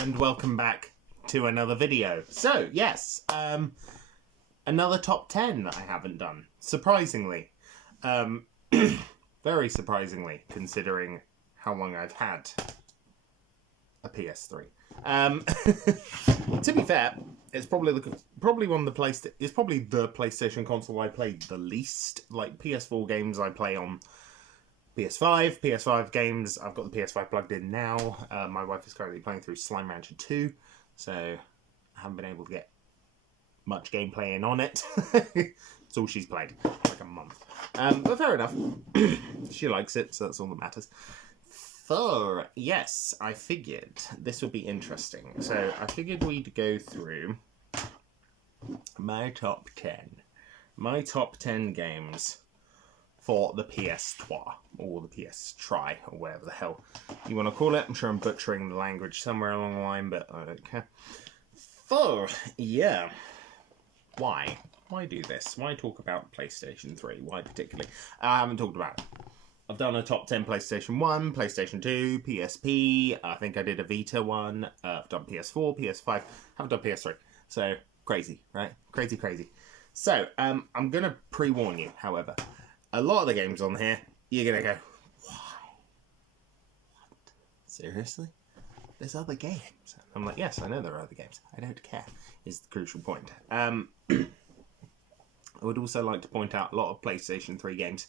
and welcome back to another video. So, yes, another top 10 that I haven't done. Surprisingly. Very surprisingly, considering how long I've had a PS3. To be fair, it's probably the PlayStation console I played the least. Like, PS4 games I play on PS5 games, I've got the PS5 plugged in now. My wife is currently playing through Slime Rancher 2, so I haven't been able to get much gameplay in on it. It's all she's played, like a month. But fair enough. She likes it, so that's all that matters. So, yes, I figured this would be interesting. So, I figured we'd go through my top 10. My top 10 games for the PS3, or the PS3, or whatever the hell you want to call it. I'm sure I'm butchering the language somewhere along the line, but I don't care. So, yeah. Why? Why do this? Why talk about PlayStation 3? Why particularly? I haven't talked about it. I've done a top 10 PlayStation 1, PlayStation 2, PSP. I think I did a Vita one. I've done PS4, PS5. Haven't done PS3. So, crazy, right? Crazy. So, I'm going to pre-warn you, however. A lot of the games on here, you're going to go, why? What? Seriously? There's other games. I'm like, yes, I know there are other games. I don't care, is the crucial point. I would also like to point out a lot of PlayStation 3 games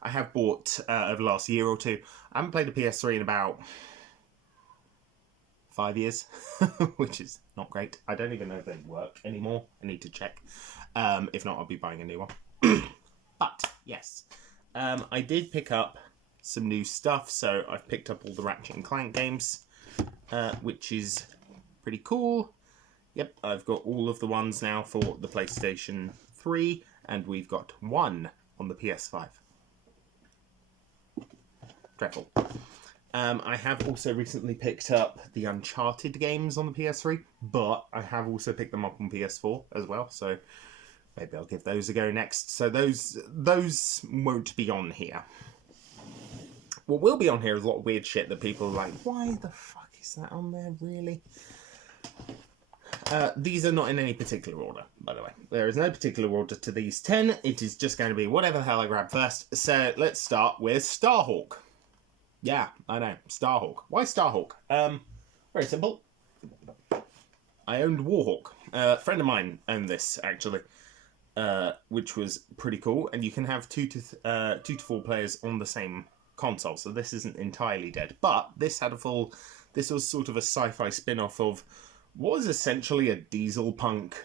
I have bought over the last year or two. I haven't played a PS3 in about 5 years, which is not great. I don't even know if they work anymore. I need to check. If not, I'll be buying a new one. But, yes, I did pick up some new stuff. So I've picked up all the Ratchet & Clank games, which is pretty cool. Yep, I've got all of the ones now for the PlayStation 3, and we've got one on the PS5. Dreadful. I have also recently picked up the Uncharted games on the PS3, but I have also picked them up on PS4 as well, so maybe I'll give those a go next. So those won't be on here. What will be on here is a lot of weird shit that people are like, why the fuck is that on there, really? These are not in any particular order, by the way. There is no particular order to these 10. It is just going to be whatever the hell I grab first. So let's start with Starhawk. Yeah, I know, Starhawk. Why Starhawk? Very simple. I owned Warhawk. A friend of mine owned this, actually, which was pretty cool. And you can have two to four players on the same console, so this isn't entirely dead. But this was sort of a sci-fi spin-off of what was essentially a diesel punk,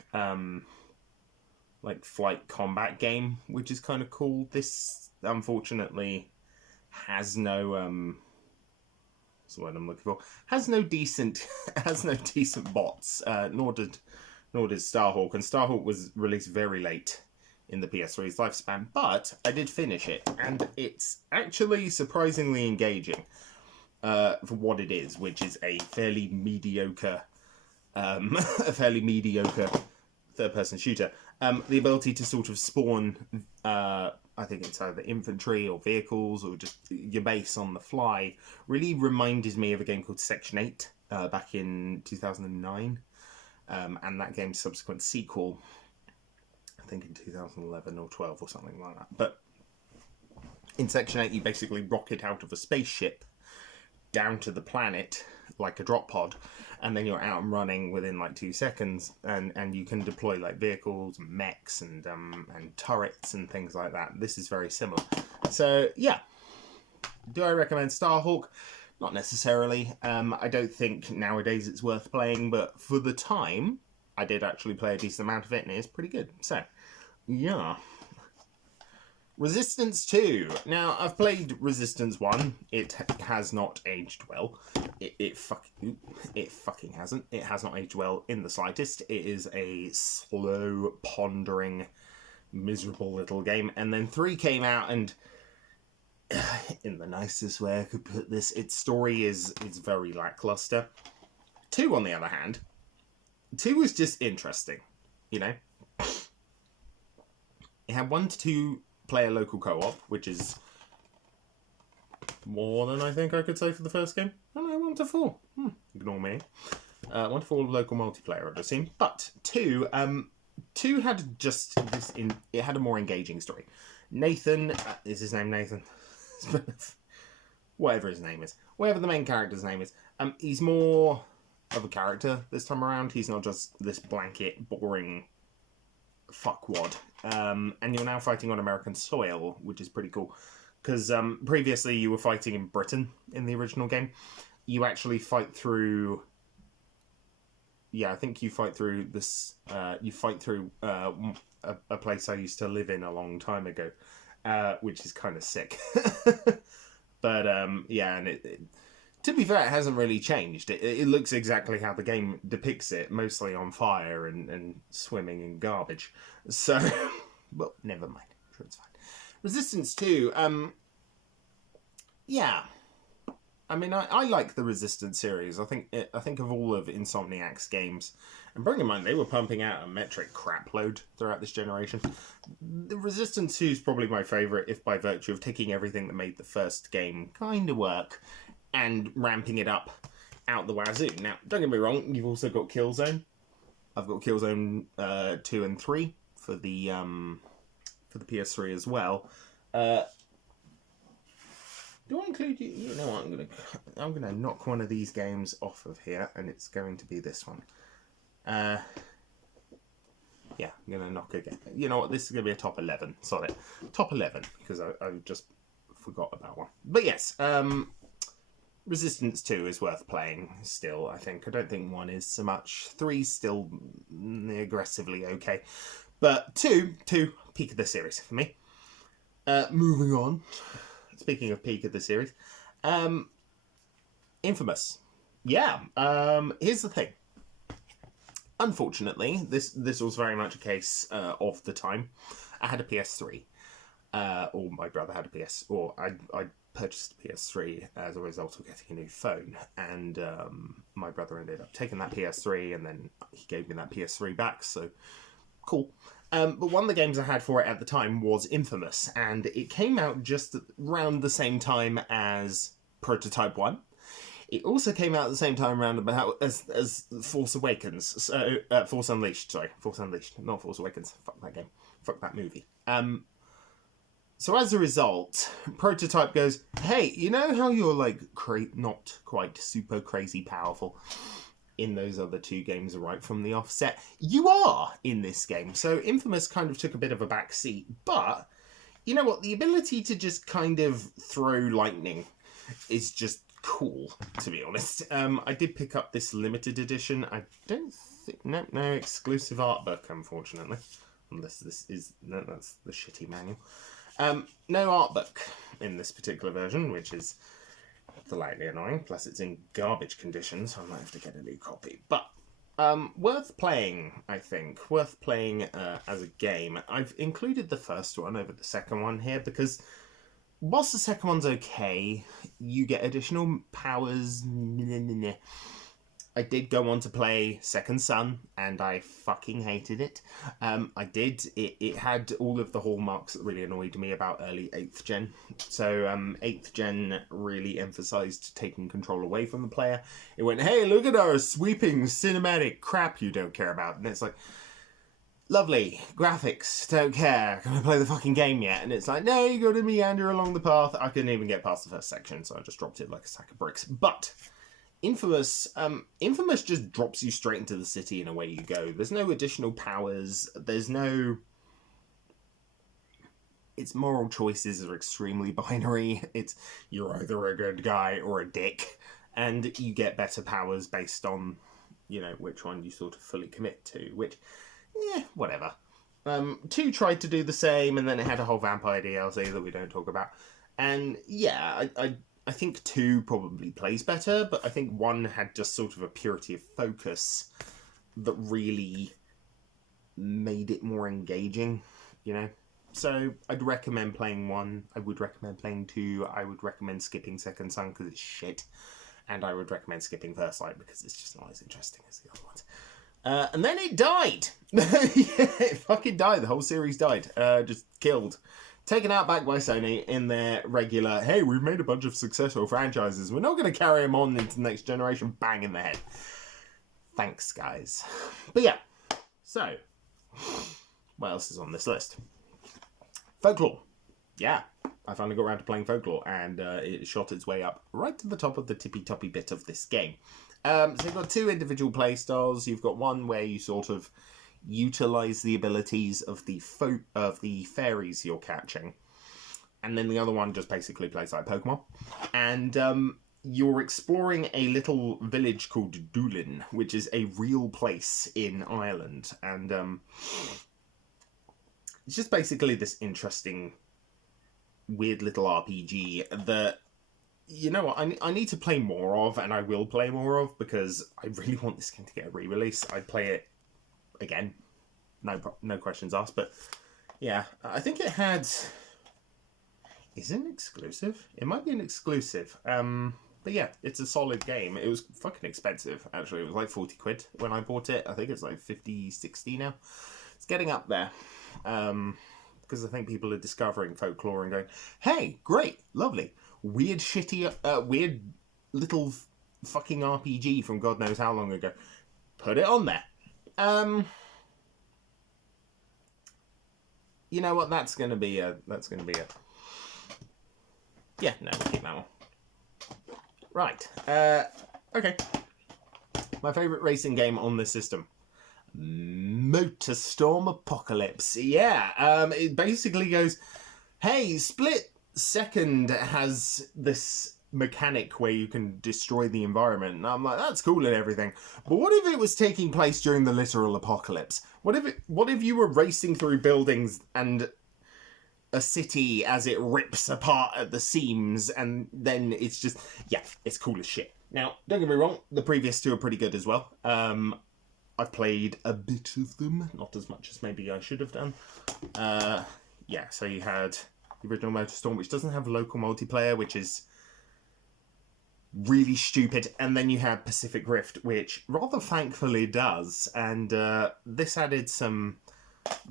like flight combat game, which is kind of cool. This, unfortunately, has no what's the word I'm looking for? Has no decent bots. Nor did Starhawk, and Starhawk was released very late in the PS3's lifespan. But I did finish it, and it's actually surprisingly engaging for what it is, which is a fairly mediocre third-person shooter. The ability to sort of spawn, I think it's either infantry or vehicles or just your base on the fly, really reminded me of a game called Section 8 back in 2009. And that game's subsequent sequel, I think in 2011 or 12 or something like that. But in Section 8, you basically rocket out of a spaceship down to the planet like a drop pod, and then you're out and running within like 2 seconds, and you can deploy like vehicles and mechs and turrets and things like that. This is very similar. So yeah, do I recommend Starhawk? Not necessarily. I don't think nowadays it's worth playing, but for the time I did actually play a decent amount of it, and it is pretty good. So yeah. Resistance 2. Now, I've played Resistance 1. It has not aged well. It fucking hasn't. It has not aged well in the slightest. It is a slow, pondering, miserable little game. And then 3 came out, and in the nicest way I could put this, its story is very lackluster. 2, on the other hand, 2 was just interesting, you know? It had 1 to 2 player local co-op, which is more than I think I could say for the first game. Oh no, 1 to 4. Ignore me. Wonderful local multiplayer, I've just seen. But 2, 2 had just this. It had a more engaging story. Nathan, is his name Nathan? Whatever his name is, whatever the main character's name is. He's more of a character this time around. He's not just this blanket boring fuckwad. And you're now fighting on American soil, which is pretty cool. Because previously you were fighting in Britain in the original game. You actually fight through... Yeah, I think you fight through this... you fight through a place I used to live in a long time ago. Which is kind of sick. But, yeah, and to be fair, it hasn't really changed. It looks exactly how the game depicts it, mostly on fire and swimming in garbage. So, well, never mind. I'm sure it's fine. Resistance 2, yeah. I mean, I like the Resistance series. I think of all of Insomniac's games, and bearing in mind they were pumping out a metric crapload throughout this generation. The Resistance 2 is probably my favourite, if by virtue of taking everything that made the first game kind of work and ramping it up out the wazoo. Now, don't get me wrong, you've also got Killzone. I've got Killzone 2 and 3 for the PS3 as well. Do I include you? You know what? I'm gonna knock one of these games off of here, and it's going to be this one. Yeah, I'm gonna knock again. You know what? This is gonna be a top 11. Sorry, top 11 because I just forgot about one. But yes, Resistance 2 is worth playing still. I think. I don't think 1 is so much. 3's still aggressively okay, but 2 peak of the series for me. Moving on. Speaking of peak of the series, Infamous. Yeah, here's the thing. Unfortunately, this was very much a case of the time. I had a PS3, or my brother had a I purchased a PS3 as a result of getting a new phone, and my brother ended up taking that PS3, and then he gave me that PS3 back, so cool. But one of the games I had for it at the time was Infamous, and it came out just around the same time as Prototype 1. It also came out at the same time around about as Force Awakens. So, Force Unleashed, sorry. Force Unleashed, not Force Awakens. Fuck that game. Fuck that movie. So as a result, Prototype goes, hey, you know how you're like not quite super crazy powerful in those other 2 games right from the offset? You are in this game. So Infamous kind of took a bit of a back seat, but you know what? The ability to just kind of throw lightning is just cool, to be honest. I did pick up this limited edition. I don't think... No exclusive art book, unfortunately. Unless this is... No, that's the shitty manual. No art book in this particular version, which is slightly annoying. Plus, it's in garbage condition, so I might have to get a new copy. But worth playing, I think. Worth playing as a game. I've included the first one over the second one here because whilst the second one's okay, you get additional powers. I did go on to play Second Son, and I fucking hated it. I did. It had all of the hallmarks that really annoyed me about early 8th gen. So 8th gen really emphasised taking control away from the player. It went, hey, look at our sweeping cinematic crap you don't care about. And it's like, lovely, graphics, don't care. Can I play the fucking game yet? And it's like, no, you got to meander along the path. I couldn't even get past the first section, so I just dropped it like a sack of bricks. But Infamous just drops you straight into the city and away you go. There's no additional powers. There's no... Its moral choices are extremely binary. It's you're either a good guy or a dick, and you get better powers based on, you know, which one you sort of fully commit to, which, whatever. 2 tried to do the same, and then it had a whole vampire DLC that we don't talk about. And yeah, I think 2 probably plays better, but I think 1 had just sort of a purity of focus that really made it more engaging, you know? So I'd recommend playing 1. I would recommend playing 2. I would recommend skipping Second Son because it's shit. And I would recommend skipping First Light because it's just not as interesting as the other ones. And then it died! Yeah, it fucking died. The whole series died. Just killed. Taken out back by Sony in their regular, hey, we've made a bunch of successful franchises. We're not going to carry them on into the next generation. Bang in the head. Thanks, guys. But yeah, so what else is on this list? Folklore. Yeah, I finally got around to playing Folklore, and it shot its way up right to the top of the tippy-toppy bit of this game. So you've got two individual play styles. You've got one where you sort of utilize the abilities of the fairies you're catching, and then the other one just basically plays like Pokemon. And you're exploring a little village called Doolin, which is a real place in Ireland, and it's just basically this interesting, weird little RPG that, you know what, I need to play more of, and I will play more of, because I really want this game to get a re-release. I'd play it again, no questions asked. But yeah, I think it had... Is it an exclusive? It might be an exclusive. But yeah, it's a solid game. It was fucking expensive, actually. It was like 40 quid when I bought it. I think it's like 50, 60 now. It's getting up there. Because I think people are discovering Folklore and going, hey, great, lovely, weird, shitty, weird little fucking RPG from God knows how long ago. Put it on there. You know what? That's gonna be a. Yeah, no, we'll keep that one. Right. Okay. My favourite racing game on this system. Motorstorm Apocalypse. Yeah. It basically goes, hey, Split Second has this mechanic where you can destroy the environment. And I'm like, that's cool and everything. But what if it was taking place during the literal apocalypse? What if you were racing through buildings and a city as it rips apart at the seams, and then it's just, yeah, it's cool as shit. Now, don't get me wrong, the previous two are pretty good as well. I've played a bit of them, not as much as maybe I should have done. Yeah, so you had the original Motorstorm, which doesn't have local multiplayer, which is really stupid, and then you had Pacific Rift, which rather thankfully does, and this added some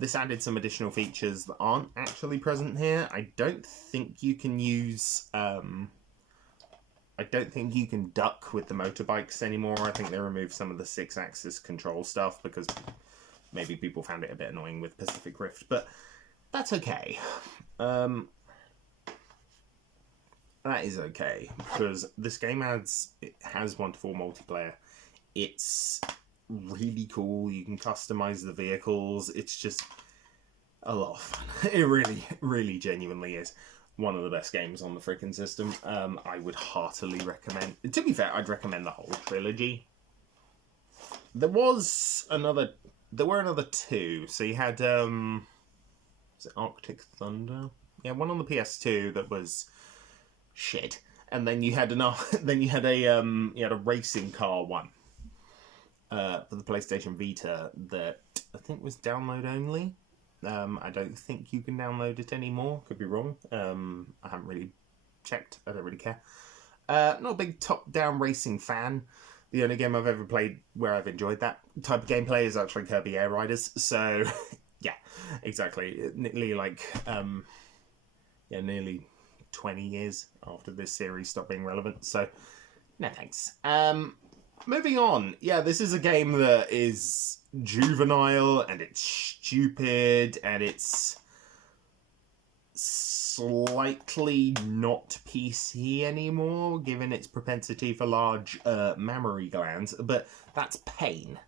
additional features that aren't actually present here. I don't think you can use I don't think you can duck with the motorbikes anymore. I think they removed some of the 6-axis control stuff because maybe people found it a bit annoying with Pacific Rift, but that's okay. That is okay, because this game has wonderful multiplayer. It's really cool. You can customize the vehicles. It's just a lot of fun. It really, really genuinely is one of the best games on the frickin' system. I would heartily recommend... To be fair, I'd recommend the whole trilogy. There were another two. So you had, was it Arctic Thunder? Yeah, one on the PS2 that was shit. And then you had a racing car one for the PlayStation Vita that I think was download only. I don't think you can download it anymore. Could be wrong. I haven't really checked. I don't really care. Not a big top-down racing fan. The only game I've ever played where I've enjoyed that type of gameplay is actually Kirby Air Riders. So, yeah, exactly. Nearly 20 years after this series stopped being relevant. So, no thanks. Moving on. Yeah, this is a game that is juvenile, and it's stupid, and it's slightly not PC anymore, given its propensity for large mammary glands, but that's Pain.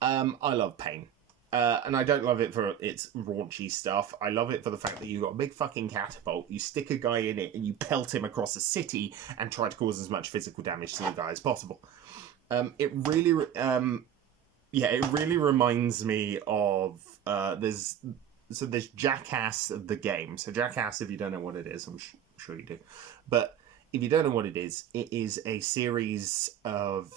I love Pain. And I don't love it for its raunchy stuff. I love it for the fact that you've got a big fucking catapult, you stick a guy in it, and you pelt him across a city and try to cause as much physical damage to the guy as possible. It really reminds me of there's Jackass the game. So Jackass, if you don't know what it is, I'm sure you do, but if you don't know what it is a series of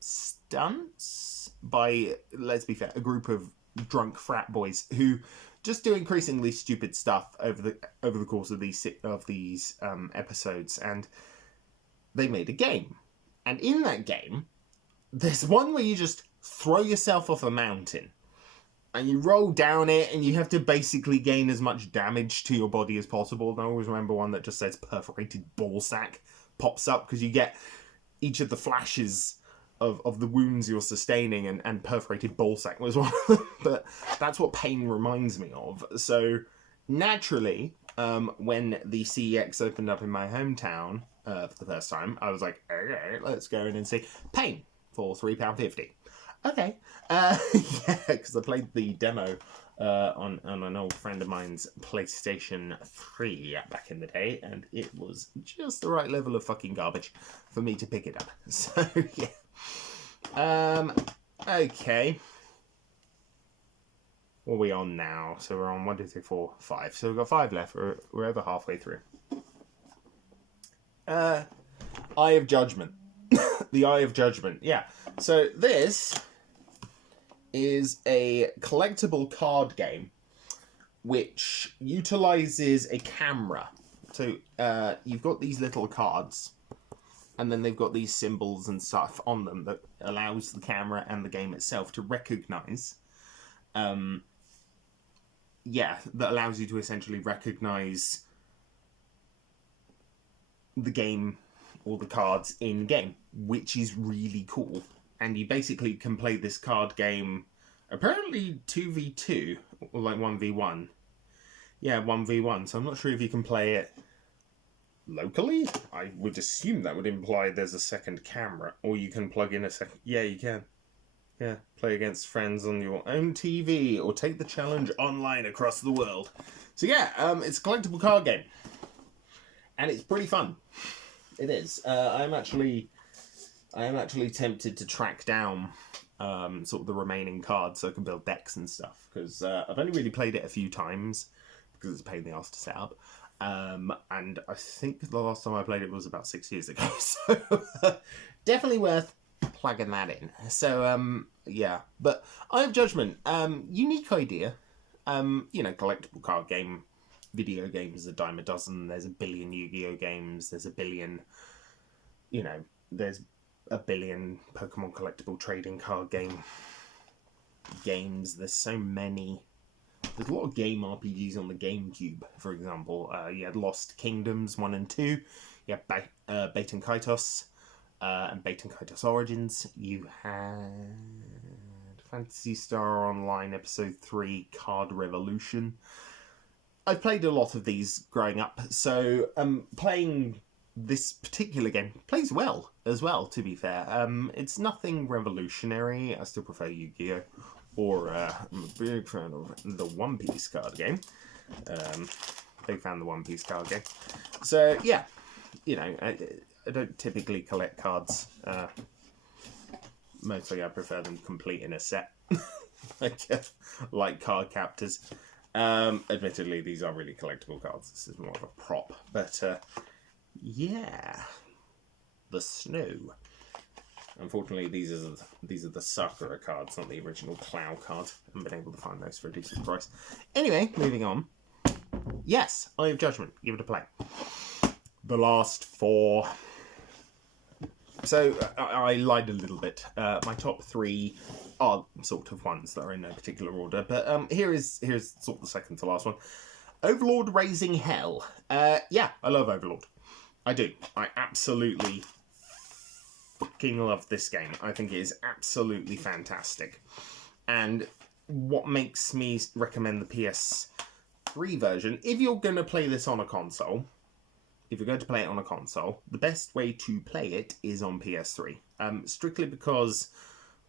stunts by, let's be fair, a group of drunk frat boys who just do increasingly stupid stuff over the course of these episodes, and they made a game. And in that game, there's one where you just throw yourself off a mountain and you roll down it, and you have to basically gain as much damage to your body as possible. And I always remember one that just says perforated ballsack pops up because you get each of the flashes of the wounds you're sustaining, and perforated ballsack was one of them. But that's what pain reminds me of. So naturally, when the CEX opened up in my hometown for the first time, I was like, okay, let's go in and see Pain for £3.50. Okay, yeah, because I played the demo on an old friend of mine's PlayStation 3 back in the day, and it was just the right level of fucking garbage for me to pick it up. So yeah, okay. What are we on now? So we're on 1, 2, 3, 4, 5. So we've got 5 left. We're over halfway through. Eye of Judgment. The Eye of Judgment. Yeah. So this is a collectible card game which utilizes a camera. So you've got these little cards, and then they've got these symbols and stuff on them that allows the camera and the game itself to recognize. That allows you to essentially recognize the game or the cards in game, which is really cool. And you basically can play this card game, apparently 2v2, or like 1v1. Yeah, 1v1. So I'm not sure if you can play it locally. I would assume that would imply there's a second camera, or you can plug in a second. Yeah, you can. Yeah, play against friends on your own TV, or take the challenge online across the world. So yeah, it's a collectible card game, and it's pretty fun. It is. I am actually tempted to track down sort of the remaining cards so I can build decks and stuff, because I've only really played it a few times because it's a pain in the ass to set up. And I think the last time I played it was about 6 years ago, so definitely worth plugging that in. So yeah, but Eye of Judgment, unique idea. Collectible card game, video games, a dime a dozen. There's a billion Yu-Gi-Oh games. There's a billion, there's a billion Pokemon collectible trading card games. There's so many. There's a lot of game RPGs on the GameCube, for example. You had Lost Kingdoms 1 and 2. You had Bait and Kaitos, and Bait and Kaitos Origins. You had Phantasy Star Online Episode 3 Card Revolution. I've played a lot of these growing up, so playing this particular game plays well as well, to be fair. It's nothing revolutionary. I still prefer Yu-Gi-Oh! Or I'm a big fan of the One Piece card game. Big fan of the One Piece card game. So yeah, I don't typically collect cards. Mostly I prefer them complete in a set. like card captors. Admittedly, these are really collectible cards. This is more of a prop. But yeah, the snow. Unfortunately, these are the Sakura cards, not the original Clow cards. I haven't been able to find those for a decent price. Anyway, moving on. Yes, Eye of Judgment. Give it a play. The last 4. So, I lied a little bit. My top 3 are sort of ones that are in no particular order. But here's sort of the second to last one. Overlord Raising Hell. Yeah, I love Overlord. I do. I absolutely fucking love this game. I think it is absolutely fantastic. And what makes me recommend the PS3 version, if you're going to play this on a console, the best way to play it is on PS3. Strictly because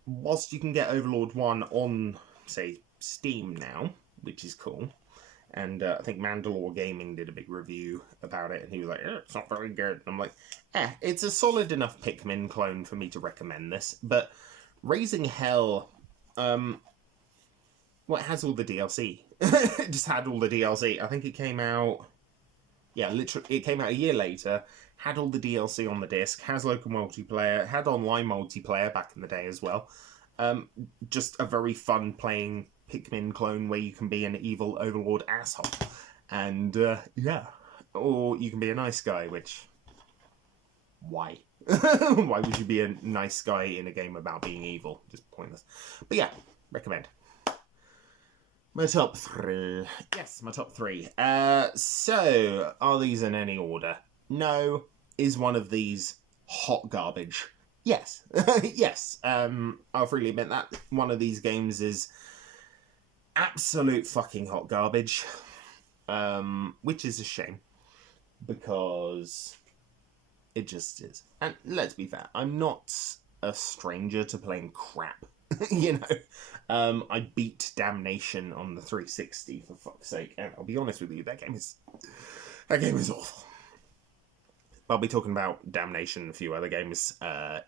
whilst you can get Overlord 1 on, say, Steam now, which is cool, and I think Mandalore Gaming did a big review about it, and he was like, it's not very good. And I'm like, it's a solid enough Pikmin clone for me to recommend this. But Raising Hell, it has all the DLC. It just had all the DLC. I think it came out, literally, it came out a year later, had all the DLC on the disc, has local multiplayer, had online multiplayer back in the day as well. Just a very fun playing Pikmin clone where you can be an evil overlord asshole. And, or you can be a nice guy, which, why? Why would you be a nice guy in a game about being evil? Just pointless. But yeah, recommend. My top 3. Yes, my top 3. So, are these in any order? No. Is one of these hot garbage? Yes. Yes. I'll freely admit that. One of these games is absolute fucking hot garbage. Which is a shame. Because it just is. And let's be fair, I'm not a stranger to playing crap. You know, I beat Damnation on the 360 for fuck's sake, and I'll be honest with you, that game is awful. I'll be talking about Damnation and a few other games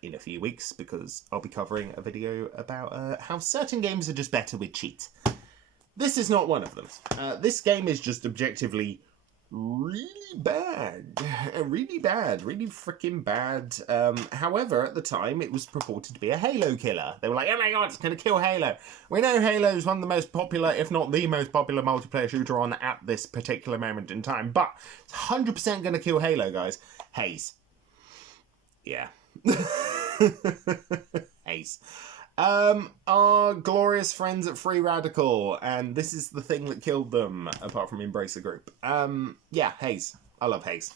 in a few weeks, because I'll be covering a video about how certain games are just better with cheats. This is not one of them. This game is just objectively really bad, really freaking bad. However, at the time, it was purported to be a Halo killer. They were like, oh my god, it's going to kill Halo. We know Halo is one of the most popular, if not the most popular multiplayer shooter on at this particular moment in time, but it's 100% going to kill Halo, guys. Haze. Yeah. Haze. Our glorious friends at Free Radical, and this is the thing that killed them, apart from Embrace the Group. Yeah, Haze. I love Haze.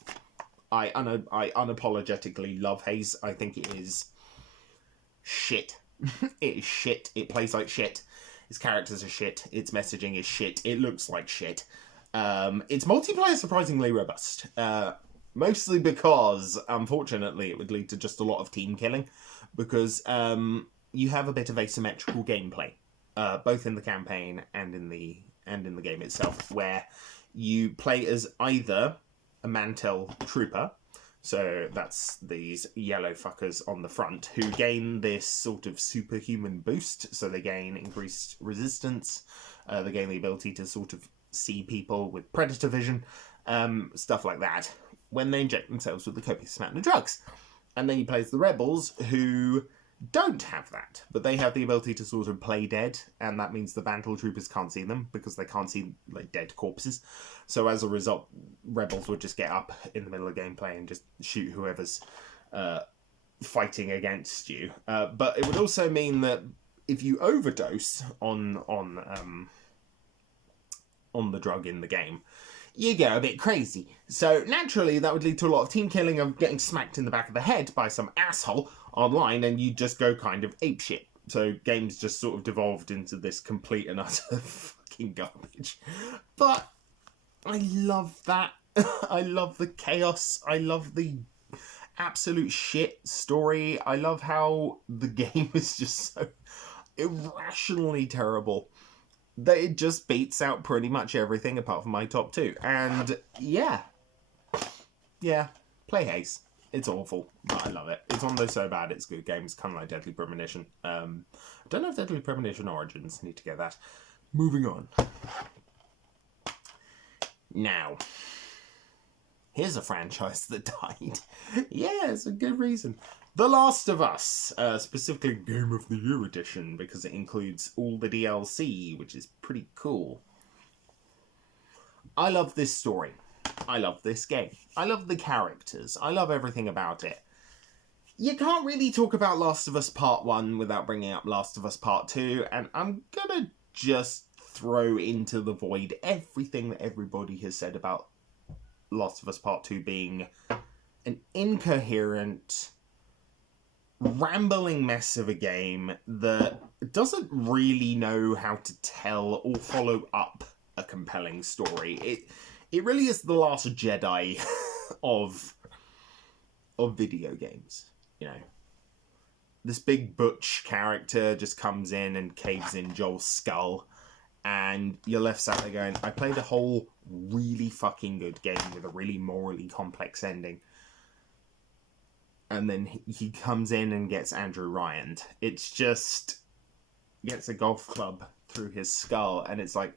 I unapologetically love Haze. I think it is shit. It is shit. It plays like shit. Its characters are shit. Its messaging is shit. It looks like shit. Its multiplayer is surprisingly robust. Mostly because, unfortunately, it would lead to just a lot of team killing. Because, you have a bit of asymmetrical gameplay, both in the campaign and in the game itself, where you play as either a Mantel trooper, so that's these yellow fuckers on the front, who gain this sort of superhuman boost, so they gain increased resistance, they gain the ability to sort of see people with predator vision, stuff like that, when they inject themselves with a copious amount of drugs. And then you play as the rebels, who don't have that, but they have the ability to sort of play dead, and that means the Mantle Troopers can't see them, because they can't see, like, dead corpses. So as a result, rebels would just get up in the middle of gameplay and just shoot whoever's fighting against you. But it would also mean that if you overdose on the drug in the game, you go a bit crazy. So naturally, that would lead to a lot of team killing, of getting smacked in the back of the head by some asshole online, and you just go kind of apeshit. So games just sort of devolved into this complete and utter fucking garbage. But I love that. I love the chaos. I love the absolute shit story. I love how the game is just so irrationally terrible that it just beats out pretty much everything apart from my top two. And yeah, play Haze. It's awful, but I love it. It's one of those so bad it's good games, kind of like Deadly Premonition. I don't know if Deadly Premonition Origins. Need to get that. Moving on. Now, here's a franchise that died. Yeah, it's a good reason. The Last of Us, specifically Game of the Year edition, because it includes all the DLC, which is pretty cool. I love this story. I love this game. I love the characters. I love everything about it. You can't really talk about Last of Us Part 1 without bringing up Last of Us Part 2, and I'm gonna just throw into the void everything that everybody has said about Last of Us Part 2 being an incoherent, rambling mess of a game that doesn't really know how to tell or follow up a compelling story. It really is the last Jedi of video games, you know. This big butch character just comes in and caves in Joel's skull, and you're left sat there going, I played a whole really fucking good game with a really morally complex ending. And then he comes in and gets Andrew Ryan. It's just, gets a golf club through his skull, and it's like,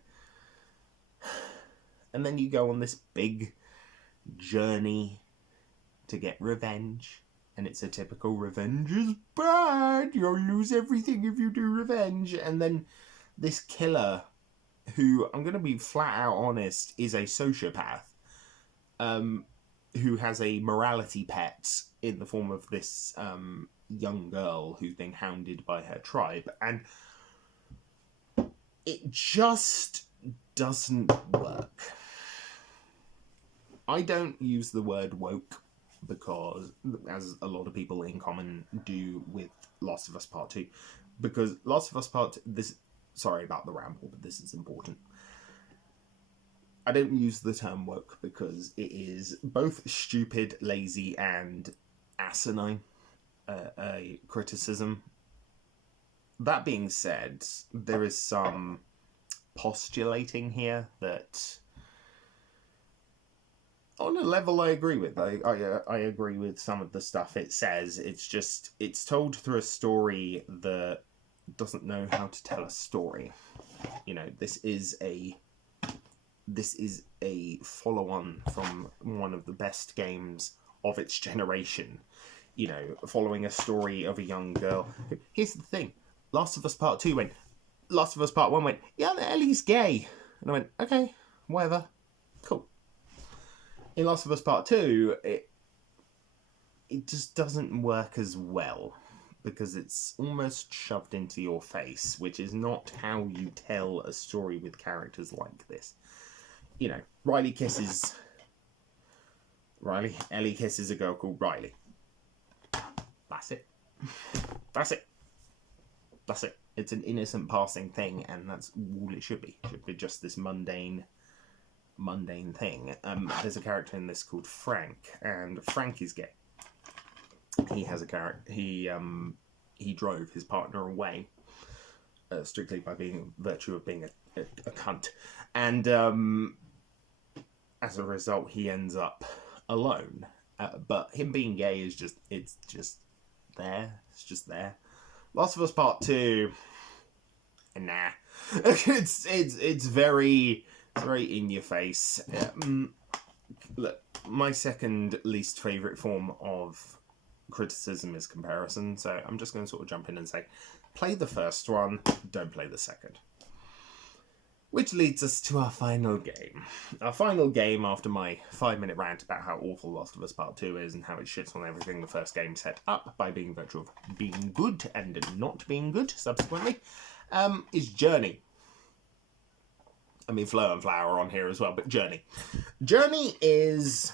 and then you go on this big journey to get revenge, and it's a typical revenge is bad, you'll lose everything if you do revenge. And then this killer, who, I'm going to be flat out honest, is a sociopath, who has a morality pet in the form of this young girl who's being hounded by her tribe, and it just doesn't work. I don't use the word woke because, as a lot of people in common do with Last of Us Part 2, because Last of Us Part 2, this, sorry about the ramble, but this is important. I don't use the term woke because it is both stupid, lazy, and asinine a criticism. That being said, there is some postulating here that, on a level, I agree with. I agree with some of the stuff it says. It's just, it's told through a story that doesn't know how to tell a story. You know, this is a follow-on from one of the best games of its generation. You know, following a story of a young girl. Here's the thing. Last of Us Part 2 went, Last of Us Part 1 went, yeah, Ellie's gay. And I went, okay, whatever. Cool. In Last of Us Part 2, it just doesn't work as well. Because it's almost shoved into your face, which is not how you tell a story with characters like this. You know, Ellie kisses a girl called Riley. That's it. That's it. That's it. It's an innocent passing thing, and that's all it should be. It should be just this mundane thing. There's a character in this called Frank, and Frank is gay. He has a character. He drove his partner away, strictly by virtue of being a cunt, and as a result, he ends up alone. But him being gay is just there. It's just there. Last of Us Part 2, nah. it's very in your face. Look, my second least favourite form of criticism is comparison, so I'm just going to sort of jump in and say, play the first one, don't play the second. Which leads us to our final game. Our final game, after my 5-minute rant about how awful Last of Us Part 2 is and how it shits on everything the first game set up by being virtue of being good and not being good subsequently, is Journey. I mean, Flow and Flower on here as well, but Journey. Journey is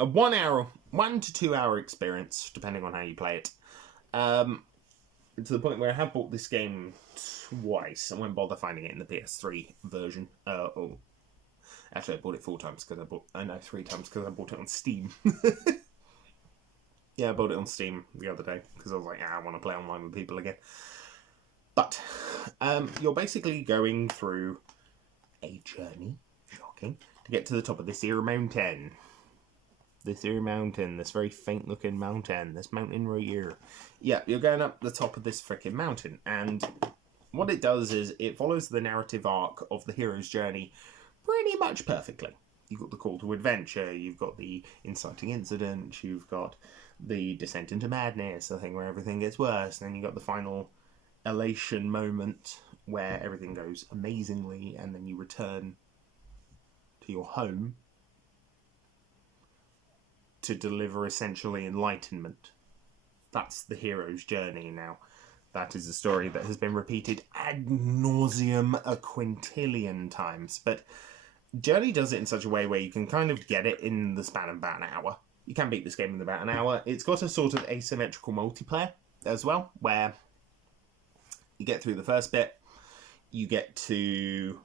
a 1 to 2 hour experience, depending on how you play it. To the point where I have bought this game twice. I won't bother finding it in the PS3 version. Actually, I bought it 3 times because I bought it on Steam. Yeah, I bought it on Steam the other day because I was like, I want to play online with people again. But you're basically going through a journey, shocking, to get to the top of this here mountain. This very faint-looking mountain, this mountain right here. Yeah, you're going up the top of this freaking mountain, and what it does is it follows the narrative arc of the hero's journey pretty much perfectly. You've got the call to adventure, you've got the inciting incident, you've got the descent into madness, the thing where everything gets worse, and then you've got the final elation moment where everything goes amazingly, and then you return to your home to deliver essentially enlightenment. That's the hero's journey now. That is a story that has been repeated ad nauseum a quintillion times. But Journey does it in such a way where you can kind of get it in the span of about an hour. You can beat this game in about an hour. It's got a sort of asymmetrical multiplayer as well, where you get through the first bit, you get to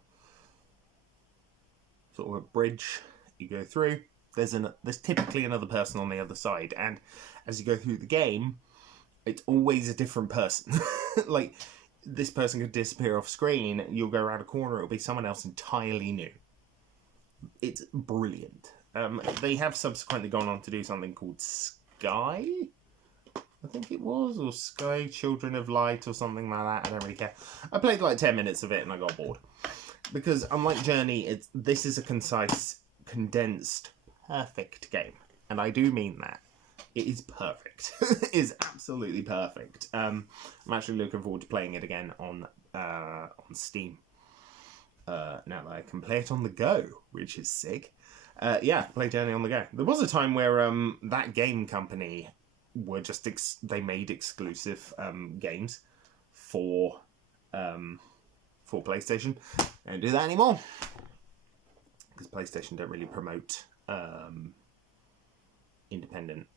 sort of a bridge, you go through, there's typically another person on the other side, and as you go through the game, it's always a different person. Like, this person could disappear off screen, you'll go around a corner, it'll be someone else entirely new. It's brilliant. They have subsequently gone on to do something called Sky, I think it was, or Sky Children of Light or something like that. I don't really care. I played like 10 minutes of it and I got bored. Because unlike Journey, this is a concise, condensed, perfect game. And I do mean that. It is perfect. It is absolutely perfect. I'm actually looking forward to playing it again on Steam. Now that I can play it on the go, which is sick. Play Journey on the go. There was a time where that game company were just they made exclusive games for PlayStation. They don't do that anymore because PlayStation don't really promote independent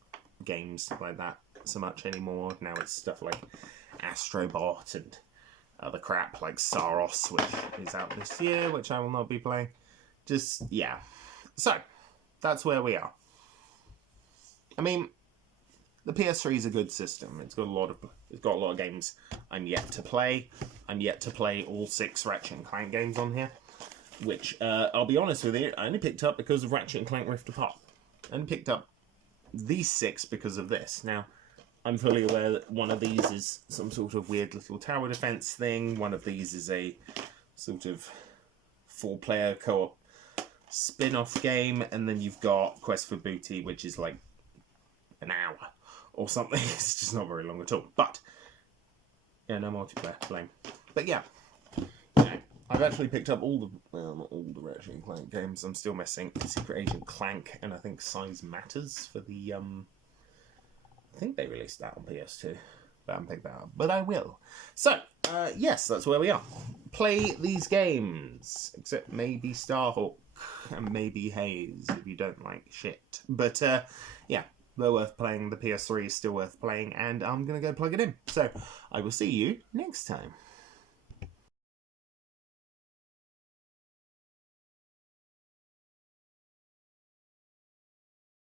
games like that so much anymore. Now it's stuff like Astrobot and other crap like Saros, which is out this year, which I will not be playing. Just, yeah. So, that's where we are. I mean, the PS3 is a good system. It's got a lot of games I'm yet to play. I'm yet to play all 6 Ratchet & Clank games on here, which, I'll be honest with you, I only picked up because of Ratchet & Clank Rift Apart. I only picked up these 6 because of this. Now, I'm fully aware that one of these is some sort of weird little tower defense thing. One of these is a sort of 4-player co-op spin-off game. And then you've got Quest for Booty, which is like an hour or something. It's just not very long at all. But, yeah, no multiplayer, lame. But yeah, you know, I've actually picked up all the, well, not all the Ratchet & Clank games. I'm still missing Secret Agent Clank and I think Size Matters for the, I think they released that on PS2, but I haven't picked that up. But I will. So, yes, that's where we are. Play these games, except maybe Starhawk and maybe Haze if you don't like shit. But, yeah, they're worth playing. The PS3 is still worth playing, and I'm going to go plug it in. So, I will see you next time.